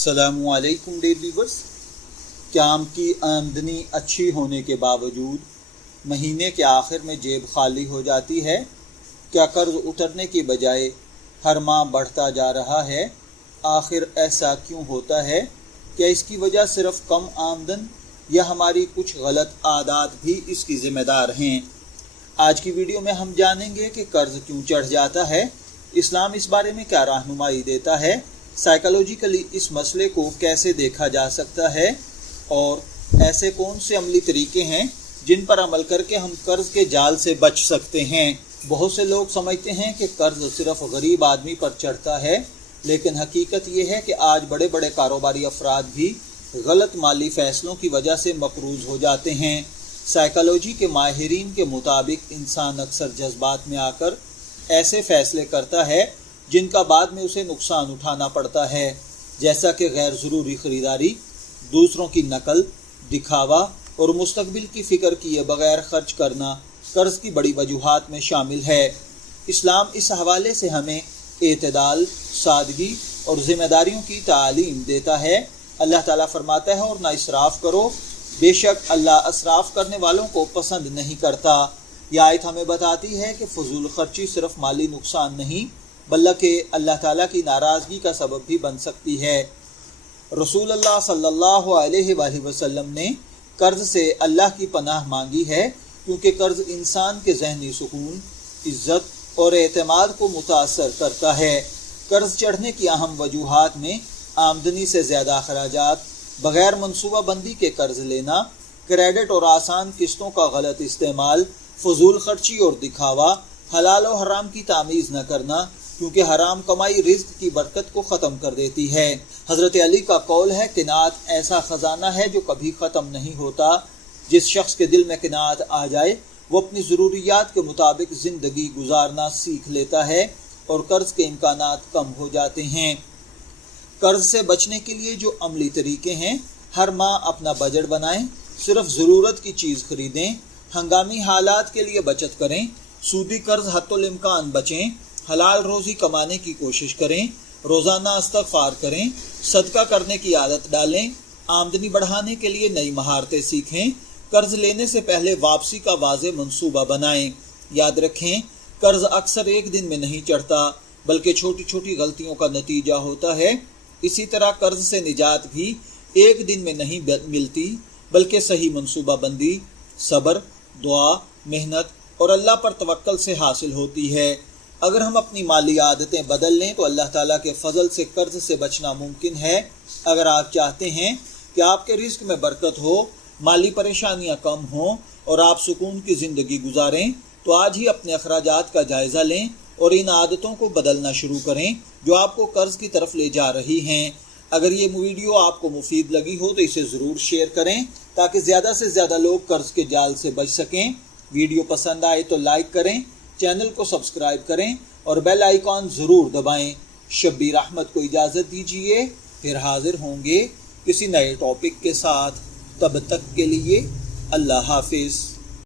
अस्सलामुअलैकुम dear viewers. क्या आपकी आमदनी अच्छी होने के बावजूद महीने के आखिर में जेब खाली हो जाती है? क्या कर्ज उतरने की बजाय हर माह बढ़ता जा रहा है? आखिर ऐसा क्यों होता है? क्या इसकी वजह सिर्फ कम आमदन या हमारी कुछ गलत आदत भी इसकी ज़िम्मेदार हैं? आज की वीडियो में हम जानेंगे कि कर्ज क्यों चढ़ जाता है, इस्लाम इस बारे में क्या रहनुमाई देता है, साइकोलॉजिकली इस मसले को कैसे देखा जा सकता है और ऐसे कौन से अमली तरीके हैं जिन पर अमल करके हम कर्ज के जाल से बच सकते हैं। बहुत से लोग समझते हैं कि कर्ज सिर्फ गरीब आदमी पर चढ़ता है, लेकिन हकीकत ये है कि आज बड़े बड़े कारोबारी अफराद भी गलत माली फैसलों की वजह से मकरूज हो जाते हैं। साइकोलॉजी के माहिरीन के मुताबिक इंसान अक्सर जज्बात में आकर ऐसे फैसले करता है जिनका बाद में उसे नुकसान उठाना पड़ता है, जैसा कि गैर ज़रूरी ख़रीदारी, दूसरों की नकल, दिखावा और मुस्तकबिल की फ़िक्र किए बगैर खर्च करना कर्ज़ की बड़ी वजूहात में शामिल है। इस्लाम इस हवाले से हमें एतदाल, सादगी और ज़िम्मेदारियों की तालीम देता है। अल्लाह ताला फरमाता है, और ना इसराफ़ करो, बेशक अल्लाह इसराफ़ करने वालों को पसंद नहीं करता। यह आयत हमें बताती है कि फजूल खर्ची सिर्फ माली नुकसान नहीं बल्कि अल्लाह ताला की नाराज़गी का सबब भी बन सकती है। रसूलुल्लाह सल्लल्लाहु अलैहि वसल्लम ने कर्ज से अल्लाह की पनाह मांगी है, क्योंकि कर्ज इंसान के ज़हनी सुकून, इज़्ज़त और एतमाद को मुतासर करता है। कर्ज चढ़ने की अहम वजूहात में आमदनी से ज़्यादा अखराजात, बग़ैर मनसूबा बंदी के कर्ज लेना, क्रेडिट और आसान किस्तों का गलत इस्तेमाल, फजूल खर्ची और दिखावा, हलाल और हराम की तामीज़ न करना, क्योंकि हराम कमाई रिज्क की बरकत को ख़त्म कर देती है। हज़रत अली का कौल है, किनात ऐसा ख़जाना है जो कभी ख़त्म नहीं होता। जिस शख्स के दिल में किनात आ जाए वो अपनी ज़रूरियात के मुताबिक ज़िंदगी गुजारना सीख लेता है और कर्ज़ के इम्कानात कम हो जाते हैं। कर्ज़ से बचने के लिए जो अमली तरीके हैं, हर माह अपना बजट बनाएं, सिर्फ ज़रूरत की चीज़ खरीदें, हंगामी हालात के लिए बचत करें, सूदी कर्ज़ हत्तुल इम्कान बचें, हलाल रोज़ी कमाने की कोशिश करें, रोज़ाना इस्तग़फ़ार करें, सदका करने की आदत डालें, आमदनी बढ़ाने के लिए नई महारतें सीखें, कर्ज़ लेने से पहले वापसी का वाज़ेह मंसूबा बनाएं। याद रखें, कर्ज़ अक्सर एक दिन में नहीं चढ़ता बल्कि छोटी छोटी गलतियों का नतीजा होता है। इसी तरह कर्ज़ से निजात भी एक दिन में नहीं मिलती बल्कि सही मंसूबा बंदी, सब्र, दुआ, मेहनत और अल्लाह पर तवक्कल से हासिल होती है। अगर हम अपनी माली आदतें बदल लें तो अल्लाह ताला के फजल से कर्ज से बचना मुमकिन है। अगर आप चाहते हैं कि आपके रिस्क में बरकत हो, माली परेशानियां कम हों और आप सुकून की ज़िंदगी गुजारें, तो आज ही अपने अखराजात का जायज़ा लें और इन आदतों को बदलना शुरू करें जो आपको कर्ज की तरफ ले जा रही हैं। अगर ये वीडियो आपको मुफीद लगी हो तो इसे ज़रूर शेयर करें ताकि ज़्यादा से ज़्यादा लोग कर्ज के जाल से बच सकें। वीडियो पसंद आए तो लाइक करें, चैनल को सब्सक्राइब करें और बेल आइकॉन ज़रूर दबाएं। शब्बीर अहमद को इजाज़त दीजिए, फिर हाजिर होंगे किसी नए टॉपिक के साथ। तब तक के लिए अल्लाह हाफिज़।